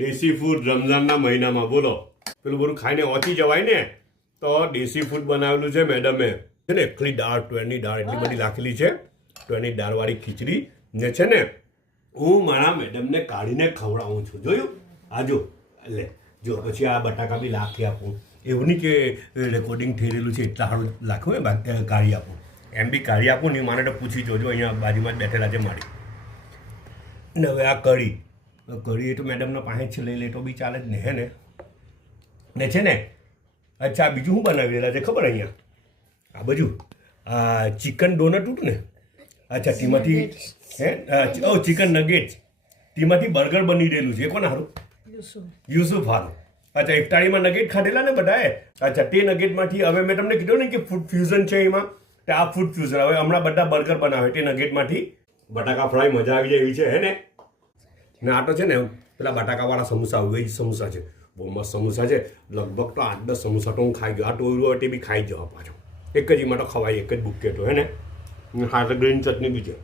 દેશી ફૂડ રમઝાનના મહિનામાં બોલો પેલું બધું ખાઈને ઓછી જવાય ને તો દેશી ફૂડ બનાવેલું છે મેડમે છે ને એકલી દાળ ટોળની દાળ એટલી બધી રાખેલી છે ટોળની દાળવાળી ખીચડી ને છે ને હું મારા મેડમને કાઢીને ખવડાવું છું જોયું આ જો લે જો પછી આ બટાકા બી લાખી આપું એવું નહીં કે રેકોર્ડિંગ થઈ રહેલું છે એટલા સારું લાખું કાઢી આપું એમ બી કાઢી આપું નહીં મારે તો પૂછી જોજો અહીંયા બાજુમાં જ બેઠેલા છે મારી ને હવે આ કઢી તો મેડમના પાસે છે લઈ લે તો બી ચાલે જ ને હે ને છે ને અચ્છા બીજું શું બનાવી રહેલા છે ખબર અહીંયા આ બાજુ ચિકન ડોનટ હતું ને અચ્છા તેમાંથી હે ચિકન નગેટ્સ તેમાંથી બર્ગર બની રહેલું છે કોણ સારું યુસુફ હારું અચ્છા ઇફતારીમાં નગેટ ખાધેલા ને બધાએ અચ્છા તે નગેટમાંથી હવે મેં તમને કીધું ને કે ફૂડ ફ્યુઝન છે એમાં તો આ ફૂડ ફ્યુઝન હવે હમણાં બધા બર્ગર બનાવે તે નગેટમાંથી બટાકા ફ્રાય મજા આવી જાય એવી છે હે ને આ તો છે ને પેલા બટાકાવાળા સમોસા વેજ સમોસા છે બહુ મસ્ત સમોસા છે લગભગ તો 8-10 સમોસા તો હું ખાઈ ગયો આ ટોયરો તે બી ખાઈ જવા પાછો એક જ એમાં તો ખવાય એક જ બુકે તો હે ને હા તો ગ્રીન ચટણી બી છે